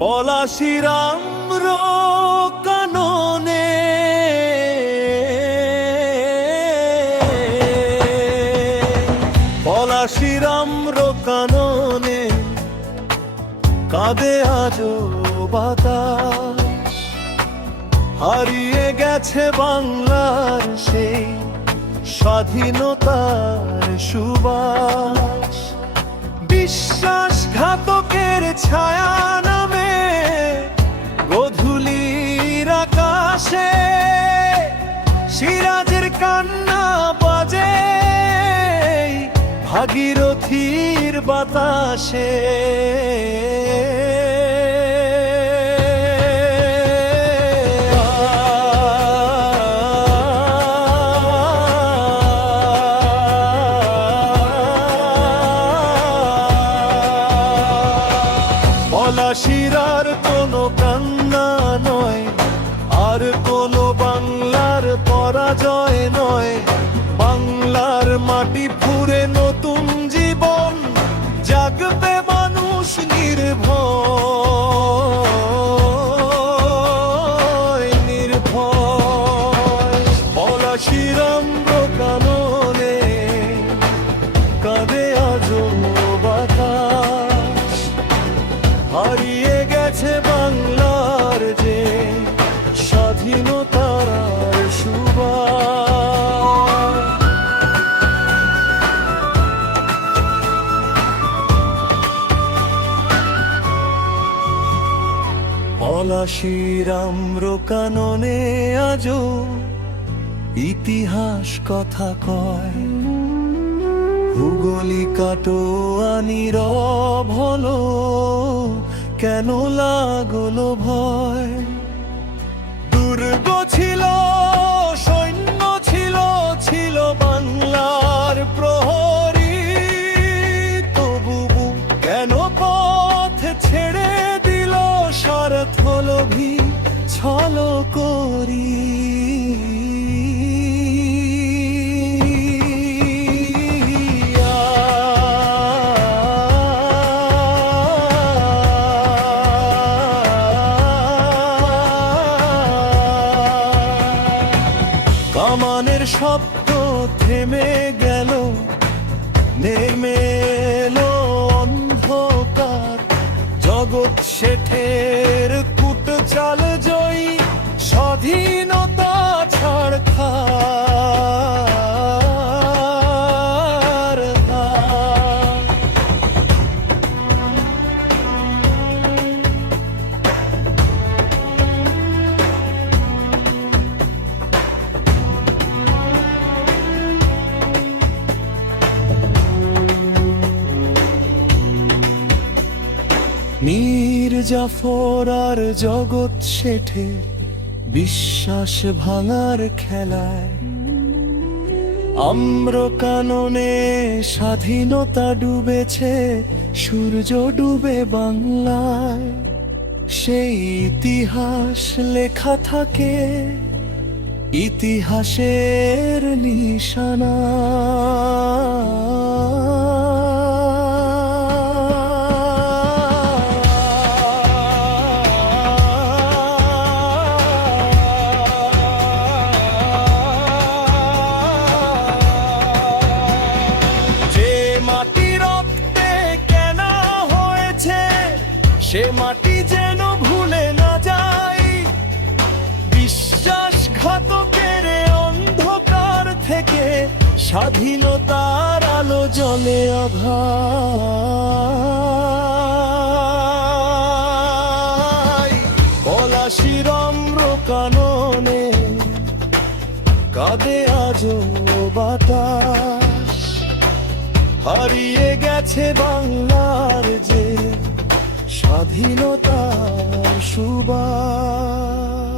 পলাশির আম্র কাননে পলাশির আম্র কাননে কাঁদে আজো বাতাস। হারিয়ে গেছে বাংলার সেই স্বাধীনতার সুবাস। বিশ্বাসঘাতকের ছায়া নামে গধূলির আকাশে সিরাজের কান্না বাজে ভাগীরথীর বাতাসে। পলাশির আর কোনো কান্না নয়, আর কোনো বাংলার পরাজয় নয়। বাংলার মাটি ফুঁড়ে নতুন জীবন জাগবে মানুষ নির্ভয় নির্ভয়। পলাশির আম্র কাননে কাঁদে আজো বাতাস। হারিয়ে গেছে বাংলার যে স্বাধীনতার সুবাস। পলাশির আম্র কাননে আজো ইতিহাস কথা কয়। ভূগোলিক কাটোয়ানি রব হলো, কেন লাগলো ভয়? দুর্গ ছিল, সৈন্য ছিল, ছিল বাংলার প্রহরী। তবু কেন পথ ছেড়ে দিল স্বার্থলোভী ছল করি? কামানের শব্দ থেমে গেল, নেমে এলো অন্ধকার। জগৎ শেঠের কুট চাল জয়ী, স্বাধীনতা ছাড়খার। মীর জাফর আর জগৎ শেঠে বিশ্বাস ভাঙার খেলায় আম্র কাননে স্বাধীনতা ডুবেছে, সূর্য ডুবে বাংলায়। সেই ইতিহাস লেখা থাকে, ইতিহাসের নিশানা। সে মাটি যেন ভুলে না যায়, বিশ্বাসঘাতকের অন্ধকার থেকে স্বাধীনতার আলো জ্বলে অঘায়। পলাশির আম্র কাননে কাঁদে আজো বাতাস। হারিয়ে গেছে বাংলার যে স্বাধীনতার সুবাস।